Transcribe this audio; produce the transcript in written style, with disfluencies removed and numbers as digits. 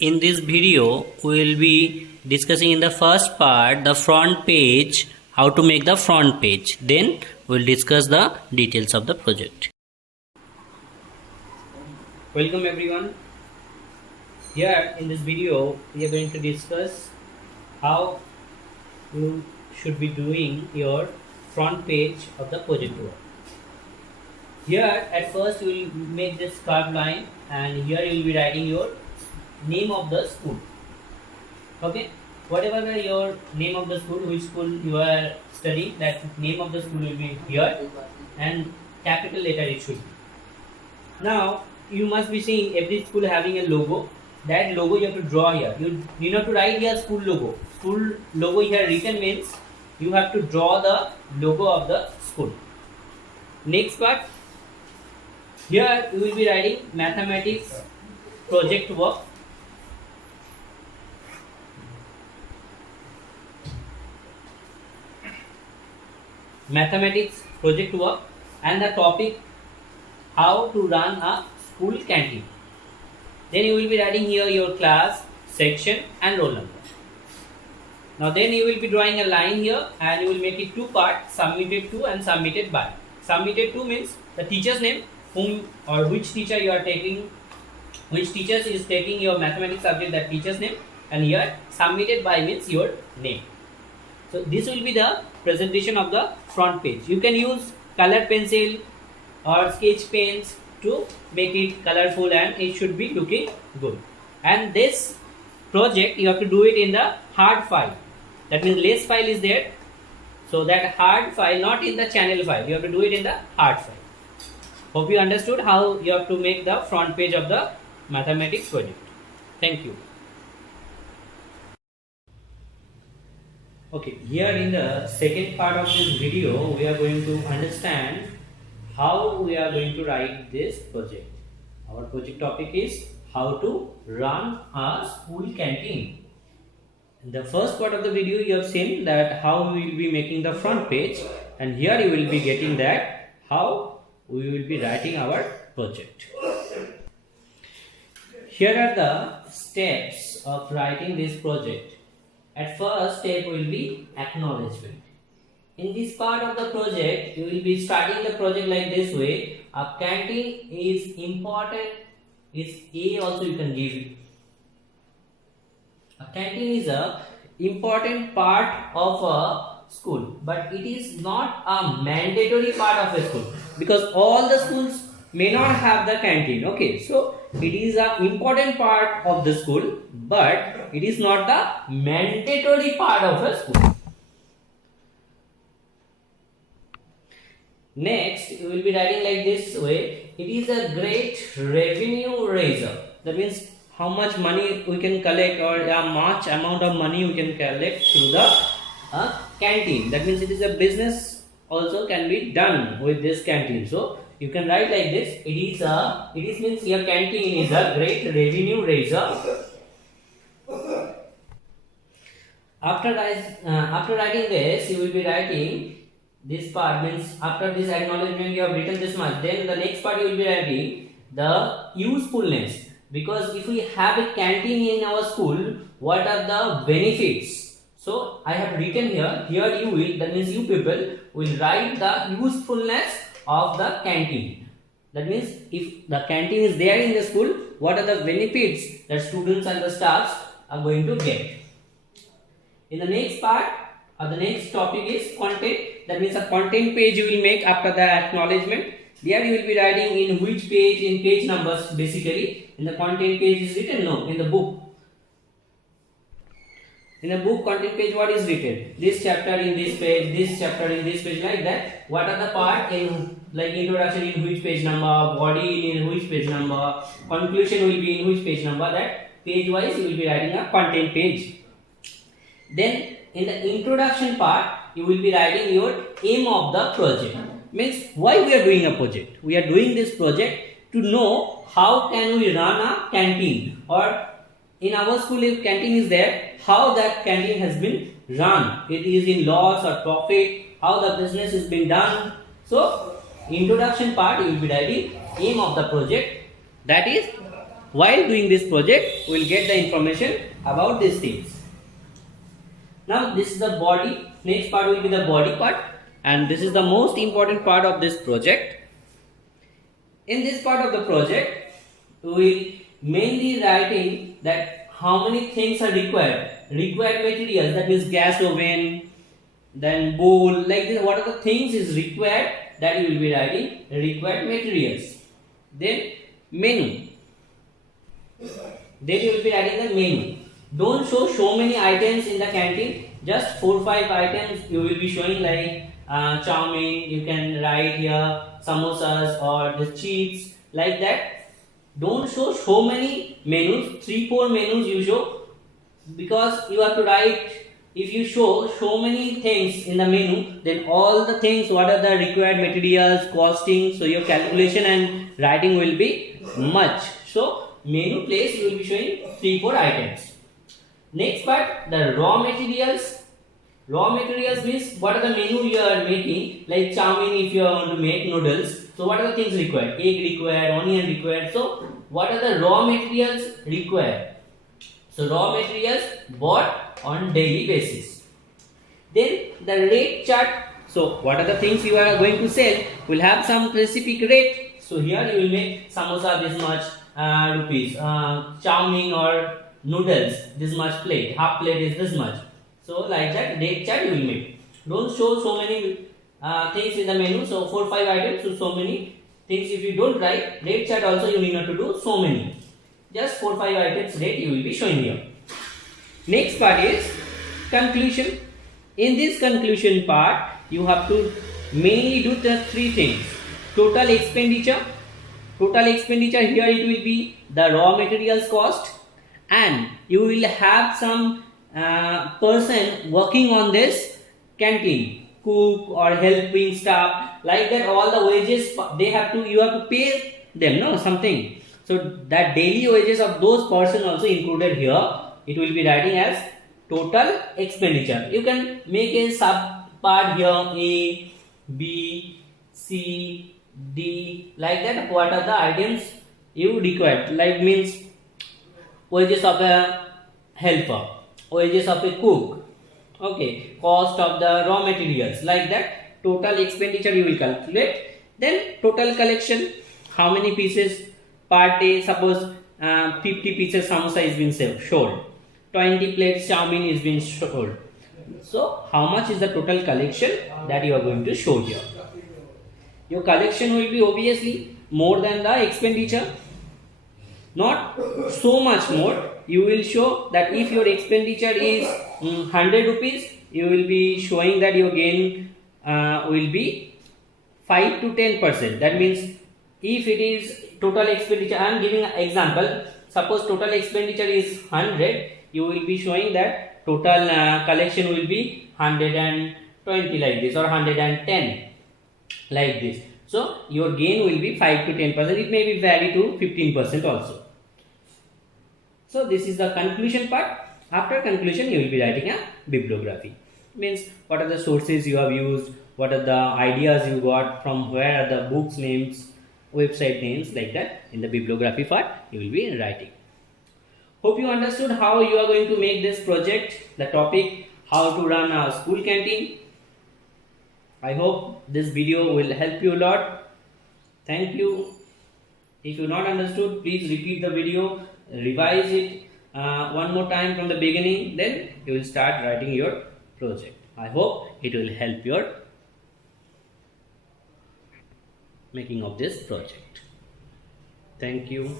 In this video, we will be discussing in the first part the front page, how to make the front page. Then we will discuss the details of the project. Welcome everyone. Here in this video, we are going to discuss how you should be doing your front page of the project work. Here at first you will make this curved line, and here you will be writing your name of the school. Okay, whatever your name of the school, which school you are studying, that name of the school will be here, and capital letter it should be. Now you must be seeing every school having a logo. That logo you have to draw here. You have to write here school logo. School logo here written means you have to draw the logo of the school. Next part, here you will be writing mathematics project work. Mathematics project work, and the topic how to run a school canteen. Then you will be writing here your class, section and roll number. Now then you will be drawing a line here, and you will make it two parts, submitted to and submitted by. Submitted to means the teacher's name, whom or which teacher you are taking, which teacher is taking your mathematics subject, that teacher's name, and here submitted by means your name. So this will be the presentation of the front page. You can use colored pencil or sketch pens to make it colorful, and it should be looking good. And this project you have to do it in the hard file. That means less file is there. So that hard file, not in the channel file. You have to do it in the hard file. Hope you understood how you have to make the front page of the mathematics project. Thank you. Okay, here in the second part of this video, we are going to understand how we are going to write this project. Our project topic is how to run a school canteen. In the first part of the video, you have seen that how we will be making the front page, and here you will be getting that how we will be writing our project. Here are the steps of writing this project. At first step will be acknowledgement. In this part of the project, you will be starting the project like this way. A canteen is important. Is A also you can give it. A canteen is a important part of a school, but it is not a mandatory part of a school, because all the schools may not have the canteen. Okay, so it is an important part of the school, but it is not the mandatory part of a school. Next, you will be writing like this way. It is a great revenue raiser. That means how much money we can collect, or how much amount of money we can collect through the canteen. That means it is a business also can be done with this canteen. So you can write like this. It means your canteen is a great revenue raiser. After writing this, you will be writing this part, means after this acknowledgement you have written this much. Then the next part you will be writing the usefulness. Because if we have a canteen in our school, what are the benefits? So I have written here you will, that means you people will write the usefulness of the canteen. That means if the canteen is there in the school, what are the benefits that students and the staffs are going to get? In the next part, the next topic is content. That means a content page you will make after the acknowledgement. There you will be writing in which page, in page numbers basically. In the content page is written? No, in the book. In the book content page, what is written? This chapter in this page, this chapter in this page, like that. What are the part in, like introduction in which page number, body in which page number, conclusion will be in which page number. That page wise you will be writing a content page. Then in the introduction part, you will be writing your aim of the project. Means why we are doing a project. We are doing this project to know how can we run a canteen, or in our school if canteen is there, how that canteen has been run. It is in loss or profit, how the business is being done. So introduction part you will be writing aim of the project, that is while doing this project, we will get the information about these things. Now this is the body. Next part will be the body part, and this is the most important part of this project. In this part of the project, we will mainly writing that how many things are required. Required materials, that means gas oven, then bowl, like this. What are the things is required, that you will be writing required materials. Then menu. Then you will be writing the menu. Don't show so many items in the canteen. Just 4-5 items you will be showing, like chow mein. You can write here samosas or the chips, like that. Don't show so many menus. 3-4 menus you show, because you have to write. If you show so many things in the menu, then all the things, what are the required materials, costing, so your calculation and writing will be much. So menu place you will be showing 3-4 items. Next part, the raw materials. Raw materials means what are the menu you are making, like chow mein if you want to make noodles. So what are the things required? Egg required, onion required. So what are the raw materials required? So raw materials bought on daily basis. Then the rate chart. So what are the things you are going to sell? Will have some specific rate. So here you will make samosa this much rupees, chow mein or noodles this much plate, half plate is this much. So like that rate chart you will make. Don't show so many things in the menu. So 4-5 items, so many things. If you don't write rate chart also, you need not to do so many. Just 4-5 items rate you will be showing here. Next part is conclusion. In this conclusion part, you have to mainly do the 3 things. Total expenditure. Total expenditure, here it will be the raw materials cost, and you will have some person working on this canteen, cook or helping staff, like that. All the wages you have to pay them, no, something. So that daily wages of those person also included here. It will be writing as total expenditure. You can make a sub part here, A, B, C, D, like that. What are the items you require? Like means wages of a helper, wages of a cook, okay, cost of the raw materials, like that. Total expenditure you will calculate. Then total collection, how many pieces per day. Suppose 50 pieces samosa is been sold, 20 plates chow mein is been sold. So how much is the total collection that you are going to show here? Your collection will be obviously more than the expenditure, not so much more. You will show that if your expenditure is 100 rupees, you will be showing that your gain will be 5 to 10%. That means if it is total expenditure, I am giving an example. Suppose total expenditure is 100, you will be showing that total collection will be 120 like this, or 110 like this. So your gain will be 5 to 10%. It may be vary to 15% also. So this is the conclusion part. After conclusion, you will be writing a bibliography. Means what are the sources you have used, what are the ideas you got, from where are the books names, website names, like that. In the bibliography part, you will be writing. Hope you understood how you are going to make this project. The topic, how to run a school canteen. I hope this video will help you a lot. Thank you. If you not understood, please repeat the video, revise it one more time from the beginning, then you will start writing your project. I hope it will help your making of this project. Thank you.